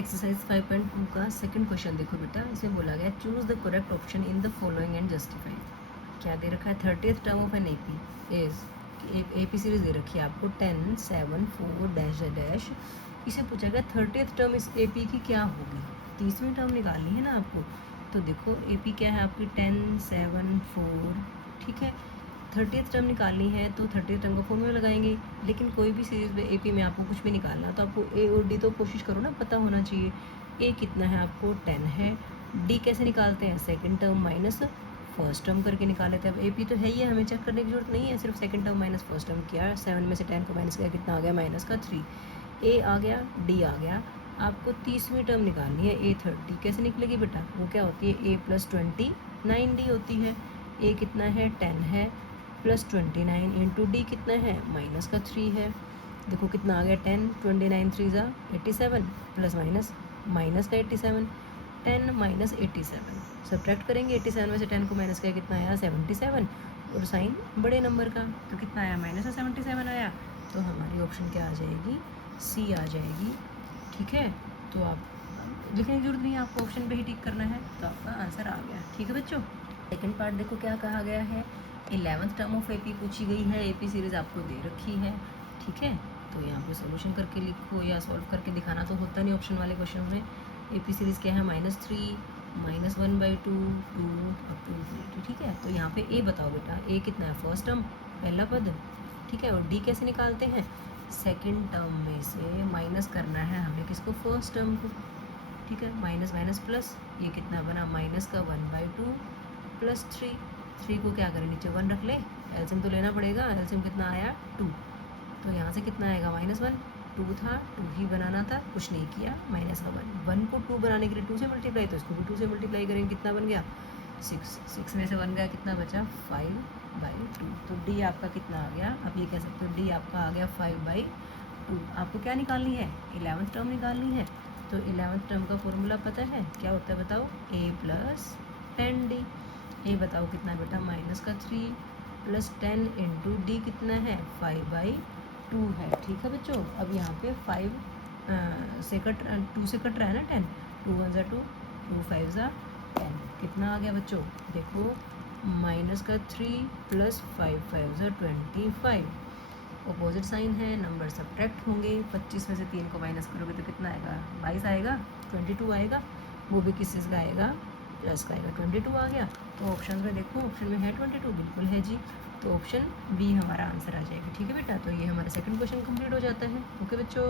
Exercise 5.2 का second question देखो बेटा, इसमें बोला गया choose the correct option in the following and justify. क्या दे रखा है? 30th term of an AP is AP series दे रखी है आपको 10, 7, 4 डैश डैश। इसे पूछा गया 30th टर्म इस एपी की क्या होगी। 30वीं टर्म निकालनी है ना आपको। तो देखो एपी क्या है आपकी 10, 7, 4, ठीक है। 30th टर्म निकालनी है तो 30th टर्म का फॉर्मूला लगाएंगे। लेकिन कोई भी सीरीज में एपी में आपको कुछ भी निकालना तो आपको ए और डी तो कोशिश करो ना पता होना चाहिए। ए कितना है आपको 10 है। डी कैसे निकालते हैं? Second term minus first term करके निकाल लेते हैं। अब एपी तो है ही है, हमें चेक करने की जरूरत नहीं है, सिर्फ second term minus first term किया। 7 में से 10 को माइनस किया, कितना आ गया? माइनस का 3। ए आ गया, डी आ गया। आपको 30वीं टर्म निकालनी है ए 30। कैसे निकलेगी बेटा? वो क्या होती है? ए प्लस 29 डी होती है। ए कितना है? 10 है प्लस 29 इंटू डी कितना है? माइनस का 3 है। देखो कितना आ गया? 10, 29 3 ज़ा 87 प्लस माइनस माइनस का 87, 10 माइनस 87 सब्ट्रैक्ट करेंगे। 87 में से 10 को माइनस किया, कितना आया? 77 और साइन बड़े नंबर का तो कितना आया? माइनस का 77 आया। तो हमारी ऑप्शन क्या आ जाएगी? सी आ जाएगी। ठीक है, तो आप लिखने की जरूरत नहीं है, आपको ऑप्शन पे ही टिक करना है तो आपका आंसर आ गया। ठीक है बच्चों। सेकंड पार्ट देखो क्या कहा गया है। 11th टर्म ऑफ एपी पूछी गई है। एपी सीरीज आपको दे रखी है। ठीक है, तो यहाँ पे सोल्यूशन करके लिखो या सॉल्व करके दिखाना तो होता नहीं ऑप्शन वाले क्वेश्चन में। एपी सीरीज क्या है? -3, -1/2, 2 अप टू 3। ठीक है, तो यहाँ पे ए बताओ बेटा। ए कितना है? फर्स्ट टर्म, पहला पद। ठीक है, और डी कैसे निकालते हैं? सेकंड टर्म में से माइनस करना है हमें किसको? फर्स्ट टर्म को। ठीक है, माइनस माइनस प्लस, ये कितना बना? माइनस का 1/2 प्लस 3 को क्या करें? नीचे 1 रख ले, एलसीएम तो लेना पड़ेगा। एलसीएम कितना आया? 2। तो यहाँ से कितना आएगा? -1। 2 था, 2 ही बनाना था, कुछ नहीं किया, माइनस का 1 को 2 बनाने के लिए 2 से मल्टीप्लाई, तो इसको भी 2 से मल्टीप्लाई करेंगे। कितना बन गया? 6 में से 1 गया, कितना बचा? 5/2। तो डी आपका कितना आ गया? अब ये कह सकते हो डी आपका आ गया 5/2। आपको क्या निकालनी है? 11th टर्म निकालनी है। तो 11th टर्म का फॉर्मूला पता है क्या होता है? बताओ। ए प्लस 10d। ए बताओ कितना बेटा? माइनस का 3 प्लस 10 इंटू डी कितना है? 5/2 है। ठीक है बच्चों। अब यहाँ पे 2 से कट रहा है ना 10। 2 1 ज़ा 2, 2 5 ज़ा 10। कितना आ गया बच्चों? देखो माइनस का 3 प्लस 5 5 ज़ा 25। अपोजिट साइन है, नंबर सब्ट्रैक्ट होंगे। 25 में से 3 को माइनस करोगे तो कितना आएगा? 22 आएगा, 22 आएगा। वो भी किस चीज़ का आएगा? प्लस का आएगा। 22 आ गया। तो ऑप्शन में देखो, ऑप्शन में है 22, बिल्कुल है जी। तो ऑप्शन बी हमारा आंसर आ जाएगा। ठीक है बेटा, तो ये हमारा सेकंड क्वेश्चन कंप्लीट हो जाता है। ओके बच्चों।